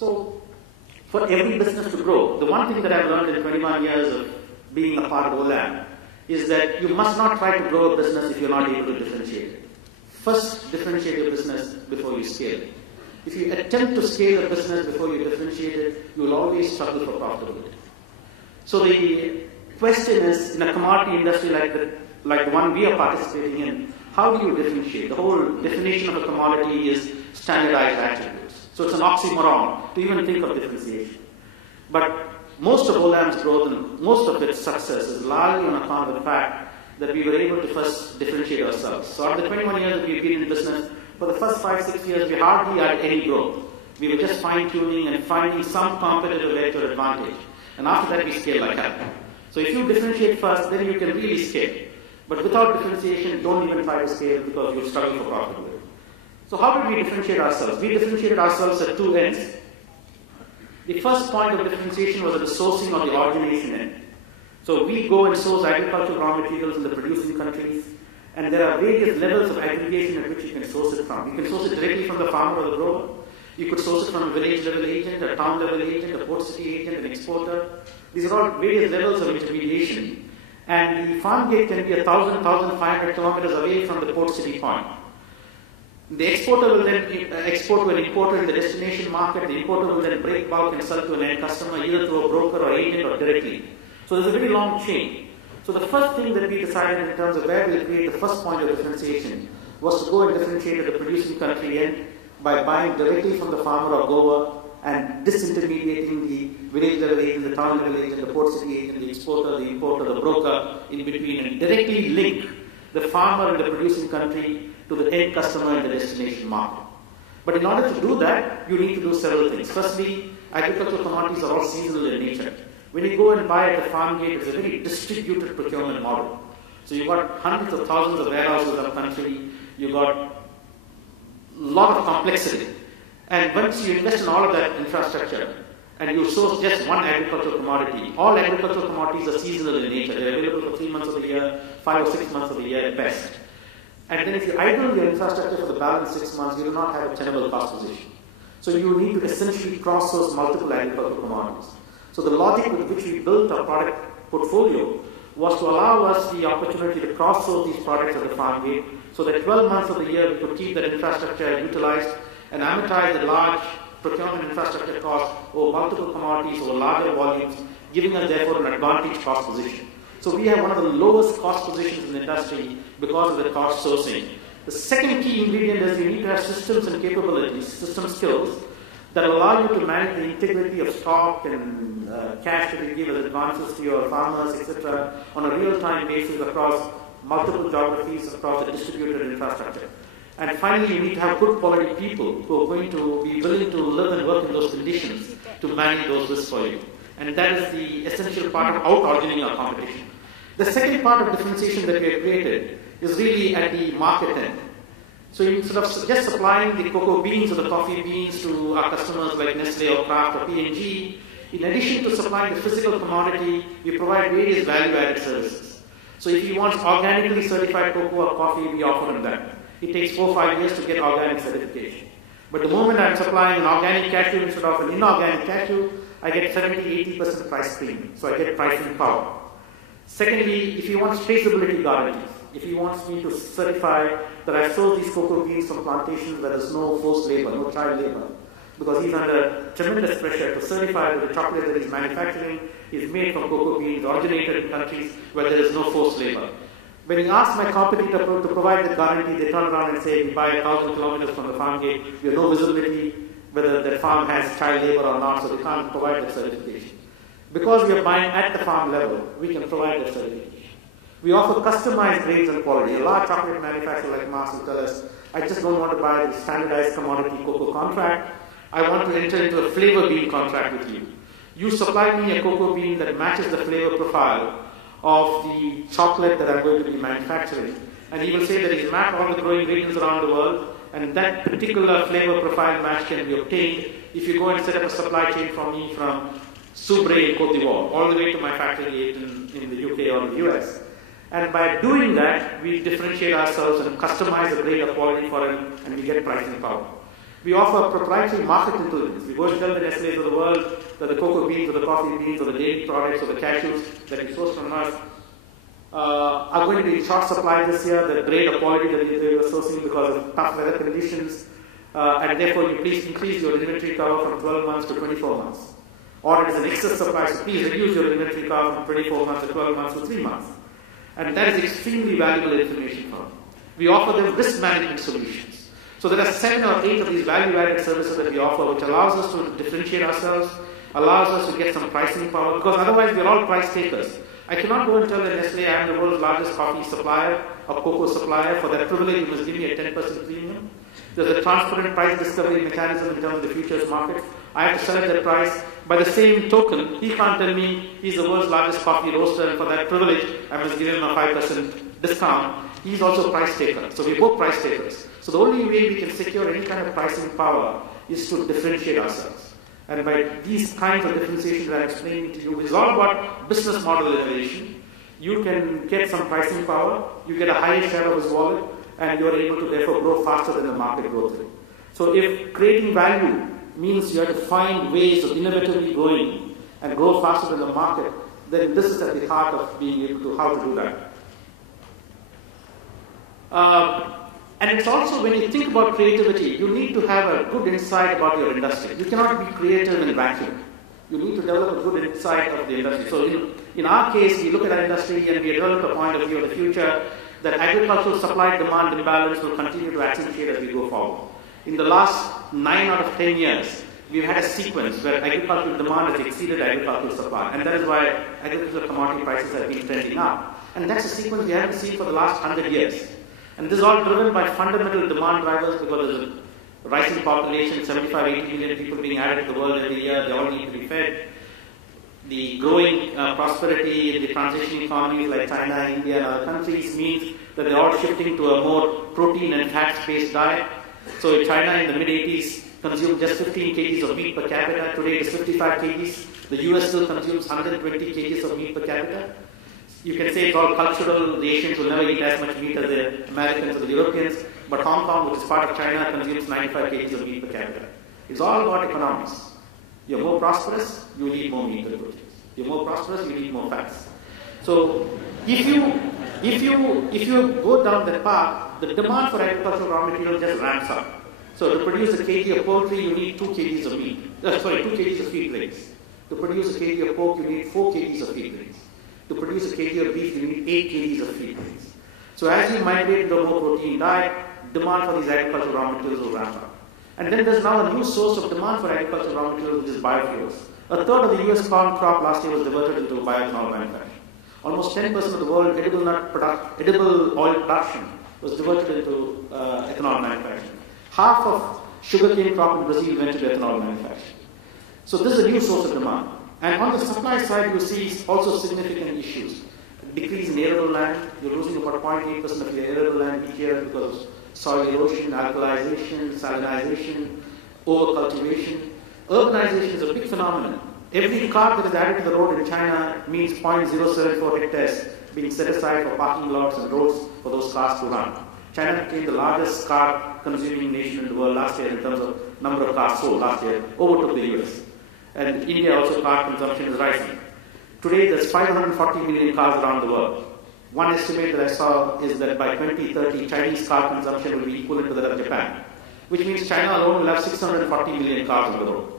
So for every business to grow, the one thing that I've learned in 21 years of being a part of OLAM is that you must not try to grow a business if you're not able to differentiate it. First, differentiate your business before you scale it. If you attempt to scale a business before you differentiate it, you will always struggle for profitability. So the question is, in a commodity industry like the one we are participating in, how do you differentiate? The whole definition of a commodity is standardized attributes. So it's an oxymoron to even think of differentiation. But most of OLAM's growth and most of its success is largely on account of the fact that we were able to first differentiate ourselves. So out of the 21 years that we've been in business, for the first 5-6 years, we hardly had any growth. We were just fine-tuning and finding some competitive edge or advantage. And after that, we scale like that. So if you differentiate first, then you can really scale. But without differentiation, don't even try to scale because you'll struggle for profitability. So how did we differentiate ourselves? We differentiated ourselves at two ends. The first point of differentiation was at the sourcing or the origination end. So we go and source agricultural raw materials in the producing countries, and there are various levels of aggregation at which you can source it from. You can source it directly from the farmer or the grower. You could source it from a village level agent, a town level agent, a port city agent, an exporter. These are all various levels of intermediation. And the farm gate can be 1,000, 1,500 kilometers away from the port city point. The exporter will then export to an importer in the destination market. The importer will then break bulk and sell to an end customer, either through a broker or agent or directly. So there's a very long chain. So the first thing that we decided in terms of where we'll create the first point of differentiation was to go and differentiate at the producing country end by buying directly from the farmer or grower and disintermediating the village level agent, the town level agent, the port city agent, the exporter, the importer, the broker in between, and directly link the farmer in the producing country to the end customer in the destination market. But in order to do that, you need to do several things. Firstly, agricultural commodities are all seasonal in nature. When you go and buy at the farm gate, it's a very distributed procurement model. So you've got hundreds of thousands of warehouses in the country, you've got a lot of complexity. And once you invest in all of that infrastructure, and you source just one agricultural commodity, all agricultural commodities are seasonal in nature. They're available for 3 months of the year, 5 or 6 months of the year at best. And then if you idle your infrastructure for the balance 6 months, you do not have a tenable cost position. So you need to essentially cross-source multiple agricultural commodities. So the logic with which we built our product portfolio was to allow us the opportunity to cross-source these products at the farm gate, so that 12 months of the year we could keep that infrastructure utilized and amortize the large procurement infrastructure costs over multiple commodities over larger volumes, giving us therefore an advantage cost position. So we have one of the lowest cost positions in the industry because of the cost sourcing. The second key ingredient is you need to have systems and capabilities, system skills, that allow you to manage the integrity of stock and cash that you give as advances to your farmers, etc., on a real-time basis across multiple geographies, across the distributed infrastructure. And finally, you need to have good quality people who are going to be willing to live and work in those conditions to manage those risks for you. And that is the essential part of out-origining our competition. The second part of differentiation that we have created is really at the market end. So instead of just supplying the cocoa beans or the coffee beans to our customers like Nestle or Kraft or P&G, in addition to supplying the physical commodity, we provide various value-added services. So if he wants organically certified cocoa or coffee, we offer him that. It takes 4 or 5 years to get organic certification. But the moment I'm supplying an organic cashew instead of an inorganic cashew, I get 70-80% price premium. So I get pricing power. Secondly, if he wants traceability guarantees, if he wants me to certify that I source these cocoa beans from plantations where there's no forced labor, no child labor, because he's under tremendous pressure to certify that the chocolate that he's manufacturing is made from cocoa beans originated in countries where there is no forced labor. When you ask my competitor to provide the guarantee, they turn around and say, we buy 1,000 kilometers from the farm gate, we have no visibility whether the farm has child labor or not, so they can't provide that certification. Because we are buying at the farm level, we can provide that certification. We offer customized grades and quality. A large chocolate manufacturer like Mars will tell us, I just don't want to buy the standardized commodity cocoa contract. I want to enter into a flavor bean contract with you. You supply me a cocoa bean that matches the flavor profile of the chocolate that I'm going to be manufacturing. And he will say that he's mapped all the growing regions around the world, and that particular flavor profile match can be obtained if you go and set up a supply chain for me from Subre in Côte d'Ivoire, all the way to my factory in the UK or the US. And by doing that, we differentiate ourselves and customize the grade of quality for him, and we get pricing power. We offer proprietary market intelligence. We go and tell the Nestle's of the world that the cocoa beans or the coffee beans or the dairy products or the cashews that we source from us are going to be in short supply this year. The grade of quality that they were sourcing because of tough weather conditions, and therefore you please increase your inventory cover from 12 months to 24 months. Or it is an excess supply, so please reduce your inventory cover from 24 months to 12 months to 3 months. And that is extremely valuable information for them. We offer them risk management solutions. So there are 7 or 8 of these value-added services that we offer, which allows us to differentiate ourselves, allows us to get some pricing power, because otherwise we are all price takers. I cannot go and tell the Nestle I am the world's largest coffee supplier or cocoa supplier. For that privilege, you must give me a 10% premium. There's a transparent price discovery mechanism in terms of the futures market. I have to sell at that price. By the same token, he can't tell me he's the world's largest coffee roaster, and for that privilege, I must give him a 5% discount. He's also a price taker. So we're both price takers. So the only way we can secure any kind of pricing power is to differentiate ourselves. And by these kinds of differentiation that I'm explaining to you, which is all about business model innovation, you can get some pricing power, you get a higher share of his wallet, and you're able to therefore grow faster than the market growth rate. So if creating value means you have to find ways of innovatively growing and grow faster than the market, then this is at the heart of being able to how to do that. And it's also, when you think about creativity, you need to have a good insight about your industry. You cannot be creative in a vacuum. You need to develop a good insight of the industry. So in our case, we look at our industry and we develop a point of view of the future that agricultural supply-demand imbalance will continue to accentuate as we go forward. In the last 9 out of 10 years, we've had a sequence where agricultural demand has exceeded agricultural supply. And that is why agricultural commodity prices have been trending up. And that's a sequence we haven't seen for the last 100 years. And this is all driven by fundamental demand drivers because there's a rising population, 75, 80 million people being added to the world every year. They all need to be fed. The growing prosperity in the transition economies like China, India, and other countries means that they're all shifting to a more protein and fat-based diet. So China in the mid-80s consumed just 15 kgs of meat per capita. Today it is 55 kgs. The US still consumes 120 kgs of meat per capita. You can say it's all cultural. The Asians will never eat as much meat as the Americans or the Europeans. But Hong Kong, which is part of China, consumes 95 kgs of meat per capita. It's all about economics. You're more prosperous, you will eat more meat and proteins. You're more prosperous, you eat more fats. So if you go down that path, the demand for agricultural raw material just ramps up. So to produce a kg of poultry, you need 2 kgs of meat. 2 kgs of feed grains. To produce a kg of pork, you need 4 kgs of feed grains. To produce a kg of beef, you need 8 kgs of feed grains. So as you migrate to a more protein diet, demand for these agricultural raw materials will ramp up. And then there's now a new source of demand for agricultural raw materials, which is biofuels. A third of the US corn crop last year was diverted into bioethanol manufacturing. Almost 10% of the world edible oil production was diverted into ethanol manufacturing. Half of sugarcane crop in Brazil went into ethanol manufacturing. So this is a new source of demand. And on the supply side, you see also significant issues. Decrease in arable land. You're losing about 0.8% of your arable land each year because of soil erosion, alkalization, salinization, overcultivation. Urbanization is a big phenomenon. Every car that is added to the road in China means 0.074 hectares being set aside for parking lots and roads for those cars to run. China became the largest car-consuming nation in the world last year in terms of number of cars sold last year, overtook the US. And India also, car consumption is rising. Today there's 540 million cars around the world. One estimate that I saw is that by 2030, Chinese car consumption will be equivalent to that of Japan, which means China alone will have 640 million cars on the road.